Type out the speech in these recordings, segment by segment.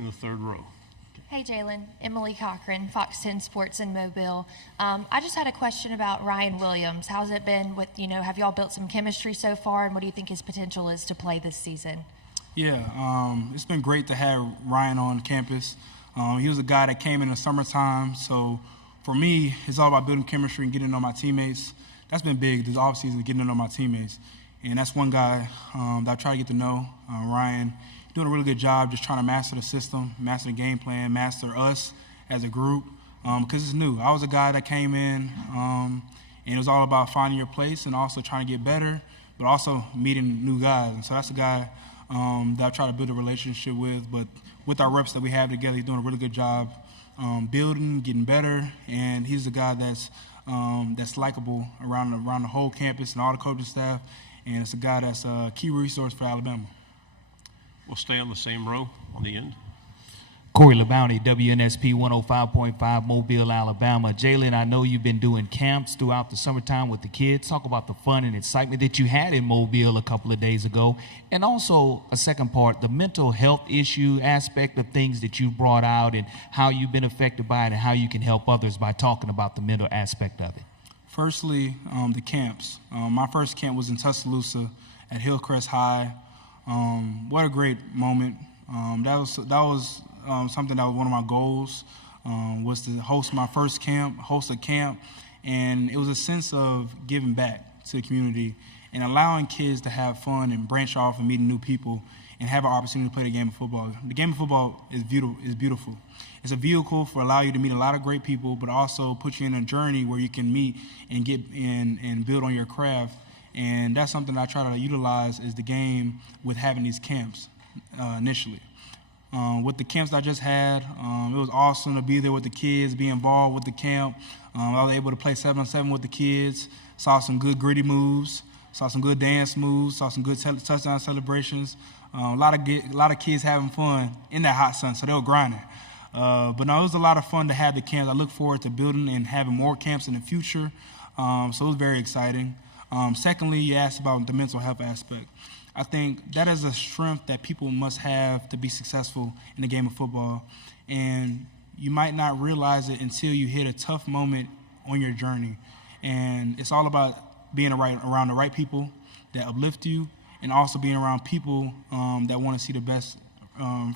in the third row. Hey, Jalen. Emily Cochran, Fox 10 Sports in Mobile. I just had a question about Ryan Williams. How's it been with, have y'all built some chemistry so far, and what do you think his potential is to play this season? Yeah, it's been great to have Ryan on campus. He was a guy that came in the summertime, so for me, it's all about building chemistry and getting to know my teammates. That's been big this offseason, getting to know my teammates. And that's one guy that I try to get to know, Ryan. Doing a really good job just trying to master the system, master the game plan, master us as a group, because it's new. I was a guy that came in, and it was all about finding your place and also trying to get better, but also meeting new guys. And so that's a guy that I try to build a relationship with. But with our reps that we have together, he's doing a really good job building, getting better, and he's a guy that's likable around the whole campus and all the coaching staff, and it's a guy that's a key resource for Alabama. We'll stay on the same row on the end. Corey LeBounty, WNSP 105.5, Mobile, Alabama. Jalen, I know you've been doing camps throughout the summertime with the kids. Talk about the fun and excitement that you had in Mobile a couple of days ago. And also, a second part, the mental health issue aspect of things that you brought out and how you've been affected by it and how you can help others by talking about the mental aspect of it. Firstly, the camps. My first camp was in Tuscaloosa at Hillcrest High. What a great moment. That was something that was one of my goals, was to host my first camp, host a camp, and it was a sense of giving back to the community and allowing kids to have fun and branch off and meet new people and have an opportunity to play the game of football. The game of football is beautiful. It's a vehicle for allow you to meet a lot of great people, but also put you in a journey where you can meet and get in and build on your craft. And that's something I try to utilize is the game with having these camps initially. With the camps I just had, it was awesome to be there with the kids, be involved with the camp. I was able to play 7-on-7 with the kids, saw some good gritty moves, saw some good dance moves, saw some good touchdown celebrations. A lot of kids having fun in that hot sun, so they were grinding. But no, it was a lot of fun to have the camps. I look forward to building and having more camps in the future, so it was very exciting. Secondly, you asked about the mental health aspect. I think that is a strength that people must have to be successful in the game of football. And you might not realize it until you hit a tough moment on your journey. And it's all about being around the right people that uplift you and also being around people that want to see the best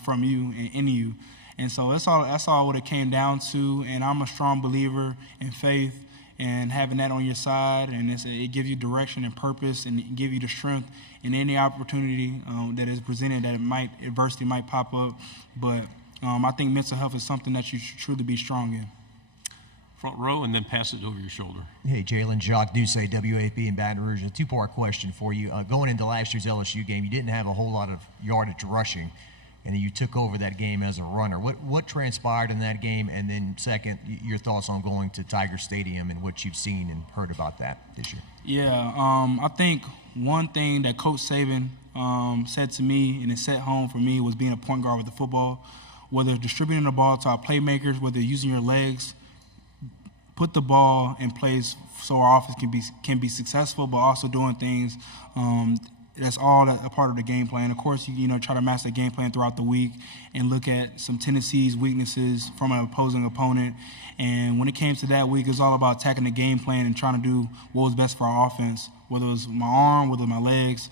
from you and in you. And so that's all what it came down to. And I'm a strong believer in faith and having that on your side, and it gives you direction and purpose, and it gives you the strength in any opportunity that is presented that adversity might pop up. But I think mental health is something that you should truly be strong in. Front row, and then pass it over your shoulder. Hey, Jalen, Jacques Duce, WAP in Baton Rouge. A two-part question for you. Going into last year's LSU game, you didn't have a whole lot of yardage rushing, and you took over that game as a runner. What transpired in that game? And then second, your thoughts on going to Tiger Stadium and what you've seen and heard about that this year. Yeah, I think one thing that Coach Saban said to me and it set home for me was being a point guard with the football, whether distributing the ball to our playmakers, whether using your legs, put the ball in place so our offense can be successful, but also doing things that's all a part of the game plan. Of course, you try to master the game plan throughout the week and look at some tendencies, weaknesses from an opposing opponent. And when it came to that week, it was all about attacking the game plan and trying to do what was best for our offense, whether it was my arm, whether it was my legs.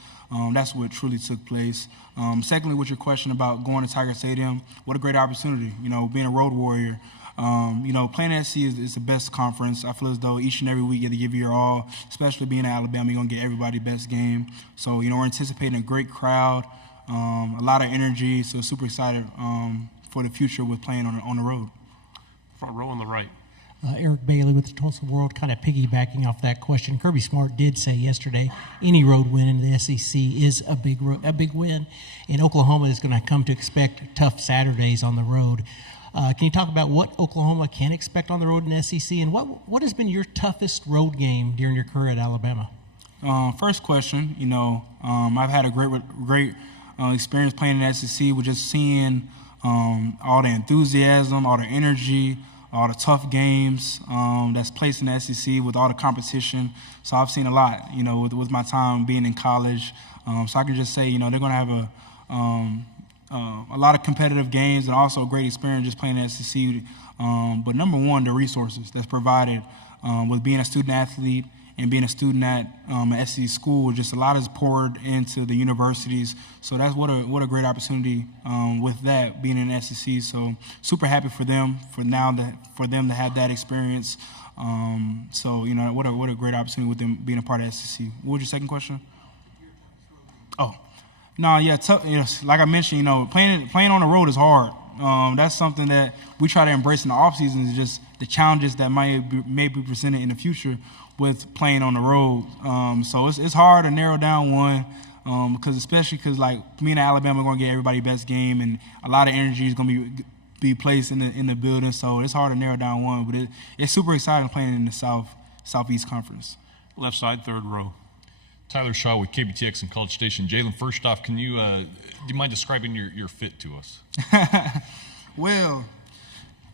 That's what truly took place. Secondly, with your question about going to Tiger Stadium, what a great opportunity, being a road warrior. Playing SC is the best conference. I feel as though each and every week you have to give your all, especially being in Alabama, you're going to get everybody's best game. So, we're anticipating a great crowd, a lot of energy, so super excited for the future with playing on the road. Front row on the right. Eric Bailey with the Tulsa World, kind of piggybacking off that question. Kirby Smart did say yesterday any road win in the SEC is a big win, and Oklahoma is going to come to expect tough Saturdays on the road. Can you talk about what Oklahoma can expect on the road in the SEC, and what has been your toughest road game during your career at Alabama? First question, I've had a great experience playing in the SEC with just seeing all the enthusiasm, all the energy, all the tough games that's placed in the SEC with all the competition. So I've seen a lot, with my time being in college. So I can just say, they're going to have a lot of competitive games and also a great experience just playing at SEC. But number one, the resources that's provided with being a student athlete and being a student at an SEC school. Just a lot is poured into the universities. So that's what a great opportunity with that being in the SEC. So super happy for them for them to have that experience. So what a great opportunity with them being a part of SEC. What was your second question? Oh. No, yeah, like I mentioned, playing on the road is hard. That's something that we try to embrace in the off season, is just the challenges that may be presented in the future with playing on the road. So it's hard to narrow down one, because like me and Alabama are going to get everybody's best game, and a lot of energy is going to be placed in the building. So it's hard to narrow down one, but it's super exciting playing in the Southeast Conference. Left side, third row. Tyler Shaw with KBTX and College Station. Jalen, first off, do you mind describing your fit to us? Well,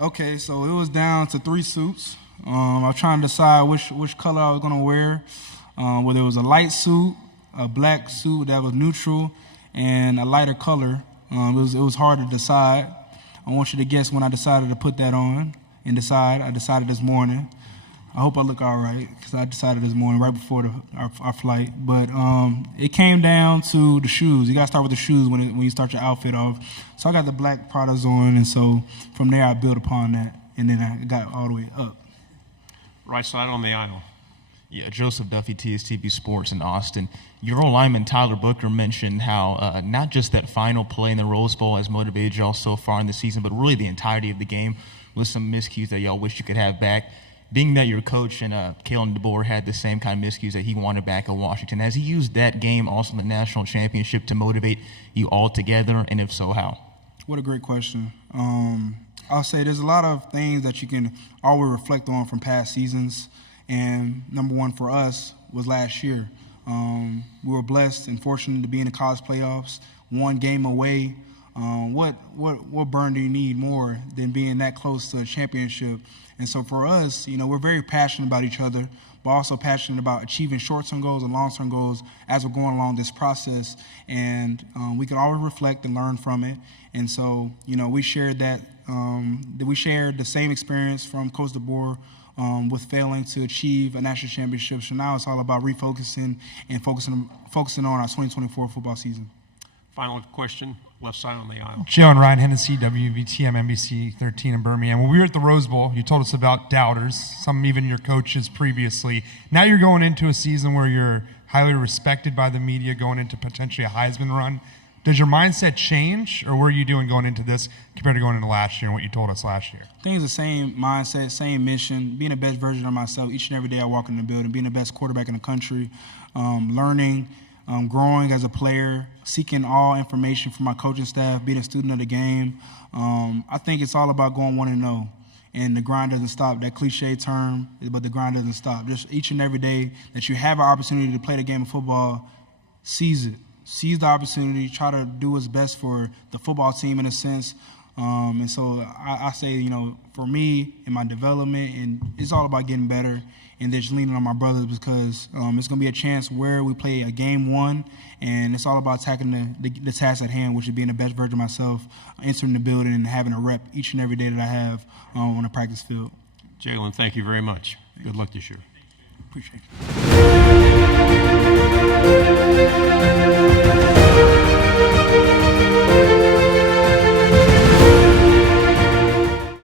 okay, so it was down to 3 suits. I was trying to decide which color I was going to wear, whether it was a light suit, a black suit that was neutral, and a lighter color. It was hard to decide. I want you to guess when I decided to put that on and decide. I decided this morning. I hope I look all right, because I decided this morning right before our flight. But it came down to the shoes. You got to start with the shoes when you start your outfit off. So I got the black Pradas on, and so from there I built upon that, and then I got all the way up. Right side on the aisle. Yeah, Joseph Duffy, TSTV Sports in Austin. Your old lineman, Tyler Booker, mentioned how not just that final play in the Rose Bowl has motivated y'all so far in the season, but really the entirety of the game with some miscues that y'all wish you could have back. Being that your coach and Kalen DeBoer had the same kind of miscues that he wanted back at Washington, has he used that game, also the national championship, to motivate you all together, and if so, how? What a great question. I'll say there's a lot of things that you can always reflect on from past seasons, and number one for us was last year. We were blessed and fortunate to be in the college playoffs, one game away. What burn do you need more than being that close to a championship? And so for us, we're very passionate about each other, but also passionate about achieving short-term goals and long-term goals as we're going along this process. And we can always reflect and learn from it. And so, we shared that. We shared the same experience from Coach DeBoer with failing to achieve a national championship. So now it's all about refocusing and focusing on our 2024 football season. Final question, left side on the aisle. Joe and Ryan Hennessy, WVTM NBC 13 in Birmingham. When we were at the Rose Bowl, you told us about doubters, some even your coaches previously. Now you're going into a season where you're highly respected by the media, going into potentially a Heisman run. Does your mindset change, or what are you doing going into this compared to going into last year and what you told us last year? I think it's the same mindset, same mission, being the best version of myself each and every day I walk in the building, being the best quarterback in the country, learning, growing as a player, seeking all information from my coaching staff, being a student of the game. I think it's all about going 1-0, and the grind doesn't stop. That cliche term, but the grind doesn't stop. Just each and every day that you have an opportunity to play the game of football, seize it. Seize the opportunity, try to do what's best for the football team in a sense. And so I say, for me in my development, and it's all about getting better and just leaning on my brothers, because it's going to be a chance where we play a game one, and it's all about tackling the task at hand, which is being the best version of myself, entering the building and having a rep each and every day that I have on the practice field. Jalen, thank you very much. Good luck this year. Appreciate it.